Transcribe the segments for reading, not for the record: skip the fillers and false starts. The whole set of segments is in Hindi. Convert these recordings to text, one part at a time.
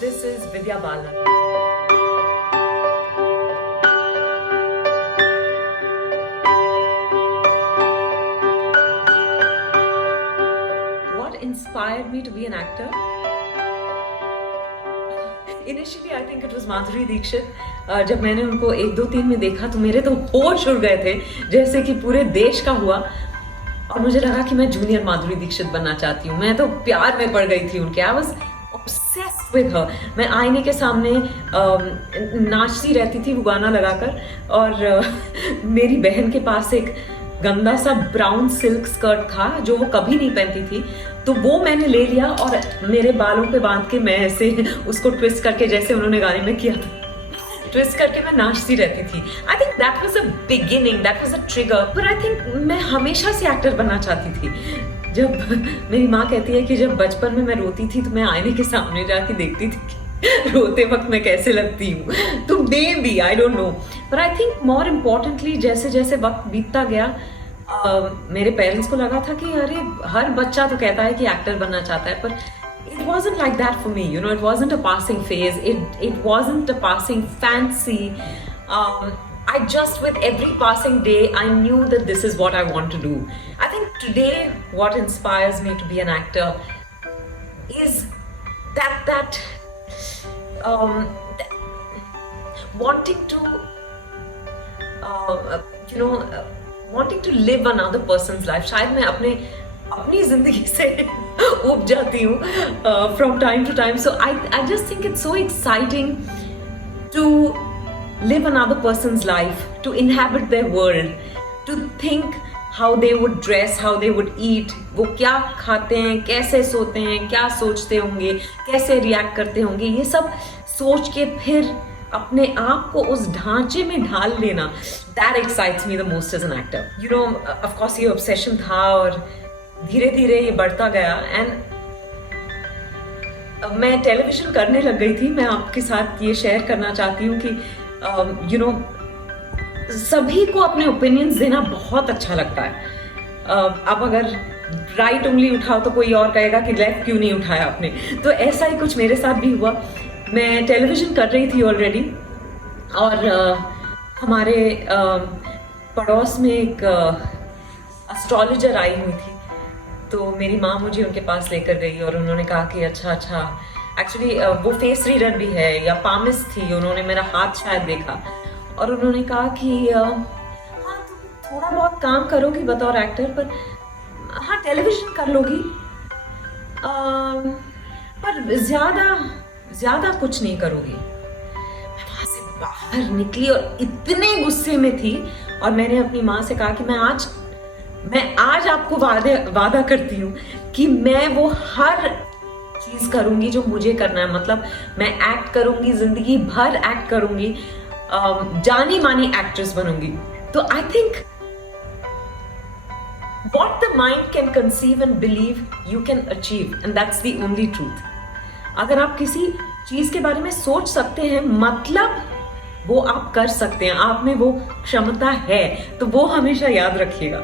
this is Vidya Balan. What inspired me to be an actor? Initially, I think it was Madhuri Dixit. जब मैंने उनको 1, 2, 3 में देखा तो मेरे तो होश उड़ गए थे, जैसे कि पूरे देश का हुआ। और मुझे लगा कि मैं जूनियर माधुरी दीक्षित बनना चाहती हूँ। मैं तो प्यार में पड़ गई थी उनके। I was obsessed with her. मैं आईने के सामने नाचती रहती थी वो गाना लगाकर। और मेरी बहन के पास एक गंदा सा ब्राउन सिल्क स्कर्ट था जो वो कभी नहीं पहनती थी, तो वो मैंने ले लिया और मेरे बालों पे बांध के मैं ऐसे उसको ट्विस्ट करके, जैसे उन्होंने गाने में किया था, ट्विस्ट करके मैं नाचती रहती थी। I think that was a beginning, that was a trigger. पर आई थिंक मैं हमेशा से एक्टर बनना चाहती थी। जब मेरी माँ कहती है कि जब बचपन में मैं रोती थी तो मैं आईने के सामने जाके देखती थी कि रोते वक्त मैं कैसे लगती हूँ, तो may be I don't know. पर आई थिंक मोर इम्पोर्टेंटली जैसे जैसे वक्त बीतता गया, मेरे पेरेंट्स को लगा था कि अरे हर बच्चा तो कहता है कि एक्टर बनना चाहता है, पर it wasn't like that for me, you know. It wasn't a passing phase. It wasn't a passing fancy. I just, with every passing day, I knew that this is what I want to do. I think today what inspires me to be an actor is that wanting to wanting to live another person's life. शायद मैं अपनी जिंदगी से उब जाती हूँ from time to time. So I just think it's so exciting to live another person's life, to inhabit their world, to think how they would dress, how they would eat, वो क्या खाते हैं, कैसे सोते हैं, क्या सोचते होंगे, कैसे रिएक्ट करते होंगे, ये सब सोच के फिर अपने आप को उस ढांचे में ढाल लेना, that excites me the most as an actor. You know, of course ये obsession था और धीरे धीरे ये बढ़ता गया। एंड मैं टेलीविजन करने लग गई थी। मैं आपके साथ ये शेयर करना चाहती हूँ कि यू नो, सभी को अपने ओपिनियंस देना बहुत अच्छा लगता है। अब अगर राइट उंगली उठाओ तो कोई और कहेगा कि लेफ्ट क्यों नहीं उठाया आपने। तो ऐसा ही कुछ मेरे साथ भी हुआ। मैं टेलीविजन कर रही थी ऑलरेडी, और हमारे पड़ोस में एक एस्ट्रोलॉजर आई हुई थी। तो मेरी माँ मुझे उनके पास लेकर गई और उन्होंने कहा कि अच्छा, एक्चुअली वो फेस रीडर भी है या पामिस थी। उन्होंने मेरा हाथ शायद देखा और उन्होंने कहा कि हाँ तुम थोड़ा बहुत काम करोगी बतौर एक्टर, पर हाँ टेलीविजन कर लोगी, पर ज़्यादा कुछ नहीं करोगी। मैं वहाँ से बाहर निकली और इतने गुस्से में थी, और मैंने अपनी माँ से कहा कि मैं आज आपको वादा करती हूँ कि मैं वो हर चीज करूंगी जो मुझे करना है। मतलब मैं एक्ट करूंगी, जिंदगी भर एक्ट करूंगी, जानी मानी एक्ट्रेस बनूंगी। तो I think what the mind can conceive and believe you can achieve, and that's the only truth. अगर आप किसी चीज के बारे में सोच सकते हैं, मतलब वो आप कर सकते हैं, आप में वो क्षमता है, तो वो हमेशा याद रखिएगा।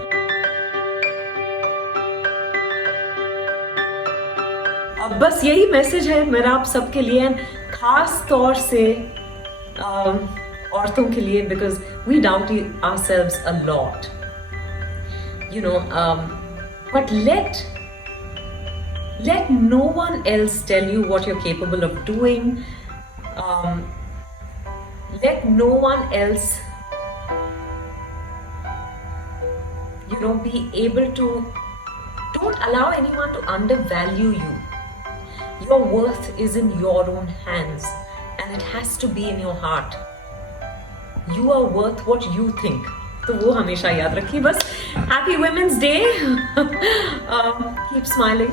अब बस यही मैसेज है मेरा आप सबके लिए, खास तौर से औरतों के लिए, because we doubt ourselves a lot, you know, but let no one else tell you what you're capable of doing. Let no one else, you know, be able to, don't allow anyone to undervalue you. Your worth is in your own hands, and it has to be in your heart. You are worth what you think. तो वो हमेशा याद रखिए। बस happy women's day, keep smiling.